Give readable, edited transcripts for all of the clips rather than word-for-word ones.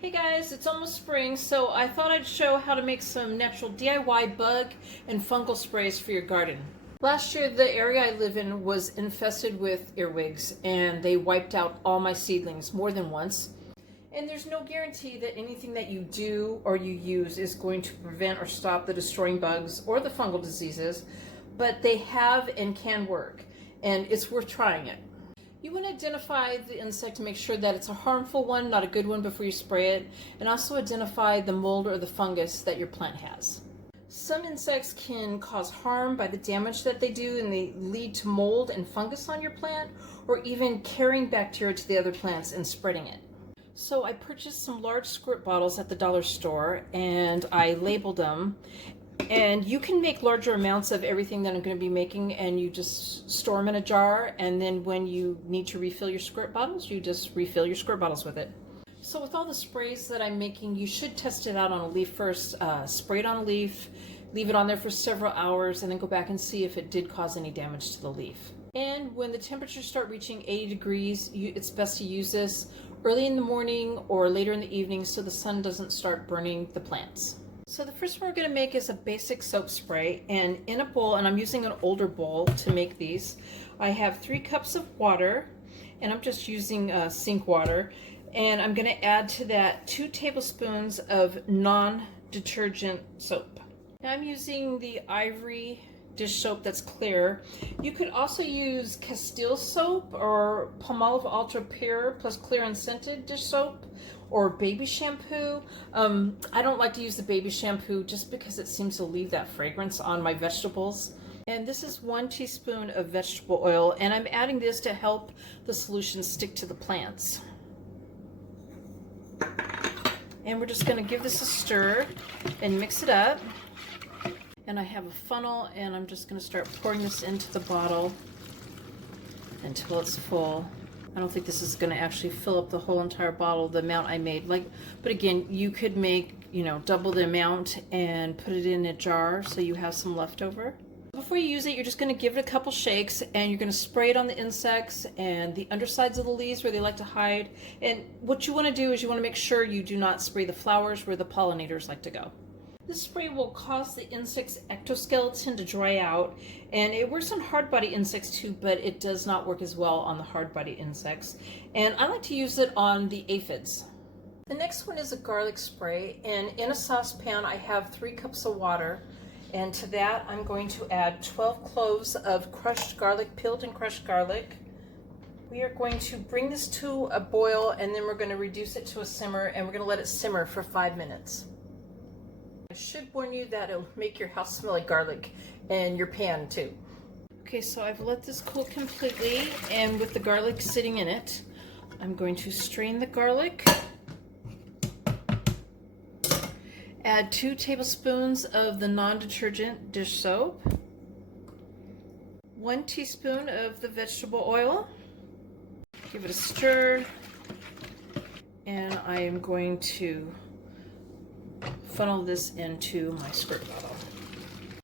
Hey guys, it's almost spring, so I thought I'd show how to make some natural DIY bug and fungal sprays for your garden. Last year, the area I live in was infested with earwigs, and they wiped out all my seedlings more than once. And there's no guarantee that anything that you do or you use is going to prevent or stop the destroying bugs or the fungal diseases, but they have and can work, and it's worth trying it. You want to identify the insect to make sure that it's a harmful one, not a good one, before you spray it, and also identify the mold or the fungus that your plant has. Some insects can cause harm by the damage that they do, and they lead to mold and fungus on your plant, or even carrying bacteria to the other plants and spreading it. So I purchased some large squirt bottles at the dollar store, and I labeled them. And you can make larger amounts of everything that I'm going to be making, and you just store them in a jar, and then when you need to refill your squirt bottles, you just refill your squirt bottles with it. So with all the sprays that I'm making, you should test it out on a leaf first. Spray it on a leaf, leave it on there for several hours, and then go back and see if it did cause any damage to the leaf. And when the temperatures start reaching 80 degrees, it's best to use this early in the morning or later in the evening so the sun doesn't start burning the plants. So the first one we're going to make is a basic soap spray, and in a bowl, and I'm using an older bowl to make these, I have 3 cups of water, and I'm just using sink water, and I'm going to add to that 2 tablespoons of non-detergent soap. Now I'm using the Ivory dish soap that's clear. You could also use Castile soap or Palmolive Ultra Pure plus clear and scented dish soap, or baby shampoo. I don't like to use the baby shampoo just because it seems to leave that fragrance on my vegetables. And this is 1 teaspoon of vegetable oil, and I'm adding this to help the solution stick to the plants. And we're just going to give this a stir and mix it up. And I have a funnel, and I'm just going to start pouring this into the bottle until it's full. I don't think this is going to actually fill up the whole entire bottle, the amount I made. But again, you could make, double the amount and put it in a jar so you have some left over. Before you use it, you're just going to give it a couple shakes, and you're going to spray it on the insects and the undersides of the leaves where they like to hide. And what you want to do is you want to make sure you do not spray the flowers where the pollinators like to go. This spray will cause the insect's ectoskeleton to dry out, and it works on hard-body insects too, but it does not work as well on the hard-body insects. And I like to use it on the aphids. The next one is a garlic spray, and in a saucepan I have 3 cups of water, and to that I'm going to add 12 cloves of crushed garlic, peeled and crushed garlic. We are going to bring this to a boil, and then we're going to reduce it to a simmer, and we're going to let it simmer for 5 minutes. I should warn you that it'll make your house smell like garlic, and your pan too. Okay, so I've let this cool completely, and with the garlic sitting in it, I'm going to strain the garlic, add 2 tablespoons of the non-detergent dish soap, 1 teaspoon of the vegetable oil, give it a stir, and I am going to funnel this into my squirt bottle.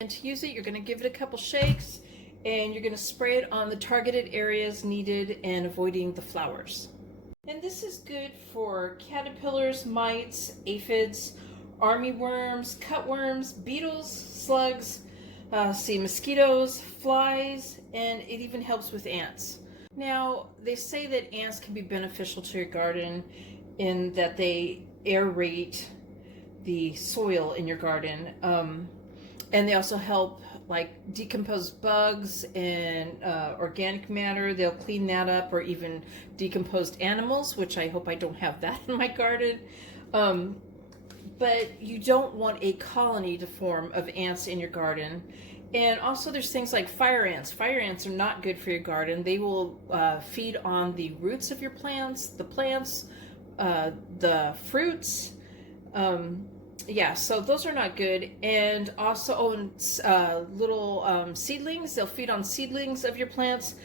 And to use it, you're going to give it a couple shakes, and you're going to spray it on the targeted areas needed and avoiding the flowers. And this is good for caterpillars, mites, aphids, armyworms, cutworms, beetles, slugs, mosquitoes, flies, and it even helps with ants. Now, they say that ants can be beneficial to your garden in that they aerate the soil in your garden, and they also help decompose bugs and organic matter. They'll clean that up, or even decomposed animals, which I hope I don't have that in my garden. But you don't want a colony to form of ants in your garden. And also there's things like fire ants. Fire ants are not good for your garden. They will feed on the roots of your plants, the fruits. So those are not good. And also little seedlings, they'll feed on seedlings of your plants.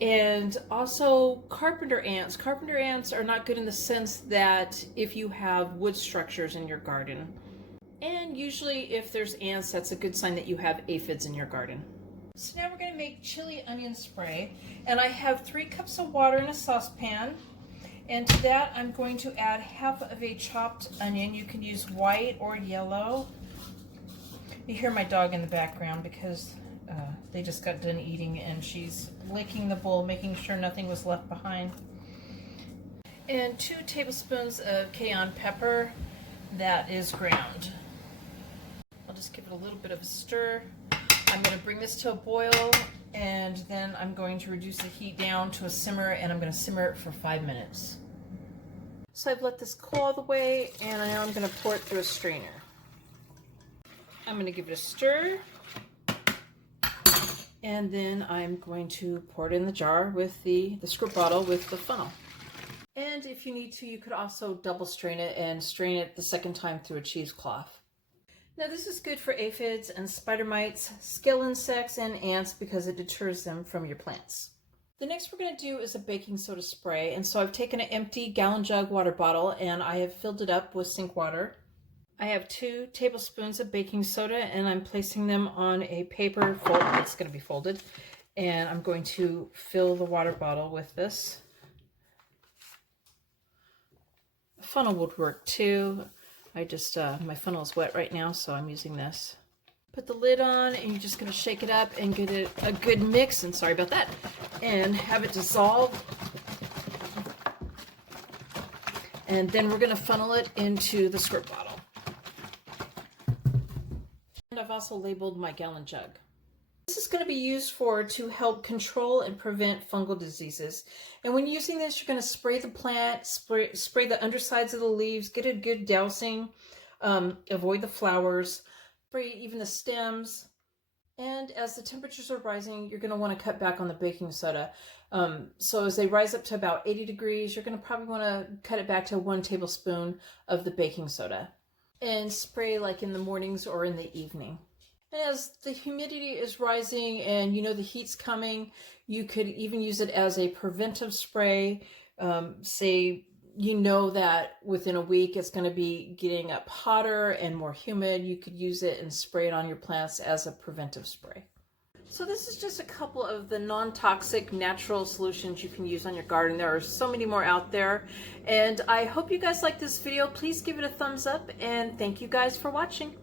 And also carpenter ants. Carpenter ants are not good in the sense that if you have wood structures in your garden. And usually if there's ants, that's a good sign that you have aphids in your garden. So now we're going to make chili onion spray. And I have 3 cups of water in a saucepan. And to that, I'm going to add half of a chopped onion. You can use white or yellow. You hear my dog in the background because they just got done eating and she's licking the bowl, making sure nothing was left behind. And 2 tablespoons of cayenne pepper that is ground. I'll just give it a little bit of a stir. I'm going to bring this to a boil, and then I'm going to reduce the heat down to a simmer, and I'm going to simmer it for 5 minutes. So I've let this cool all the way, and now I'm going to pour it through a strainer. I'm going to give it a stir, and then I'm going to pour it in the jar with the squirt bottle with the funnel. And if you need to, you could also double strain it and strain it the second time through a cheesecloth. Now this is good for aphids and spider mites, scale insects, and ants because it deters them from your plants. The next we're going to do is a baking soda spray, and so I've taken an empty gallon jug water bottle and I have filled it up with sink water. I have 2 tablespoons of baking soda and I'm placing them on a paper fold. It's going to be folded, and I'm going to fill the water bottle with this. A funnel would work too. My funnel is wet right now, so I'm using this. Put the lid on, and you're just going to shake it up and get it a good mix, and sorry about that, and have it dissolve. And then we're going to funnel it into the squirt bottle. And I've also labeled my gallon jug. This is going to be used to help control and prevent fungal diseases. And when using this, you're going to spray the plant, spray the undersides of the leaves, get a good dousing, avoid the flowers, spray even the stems. And as the temperatures are rising, you're going to want to cut back on the baking soda. So as they rise up to about 80 degrees, you're going to probably want to cut it back to 1 tablespoon of the baking soda. And spray like in the mornings or in the evening. And as the humidity is rising and you know the heat's coming, you could even use it as a preventive spray. Say you know that within a week it's going to be getting up hotter and more humid. You could use it and spray it on your plants as a preventive spray. So this is just a couple of the non-toxic natural solutions you can use on your garden. There are so many more out there. And I hope you guys like this video. Please give it a thumbs up, and thank you guys for watching.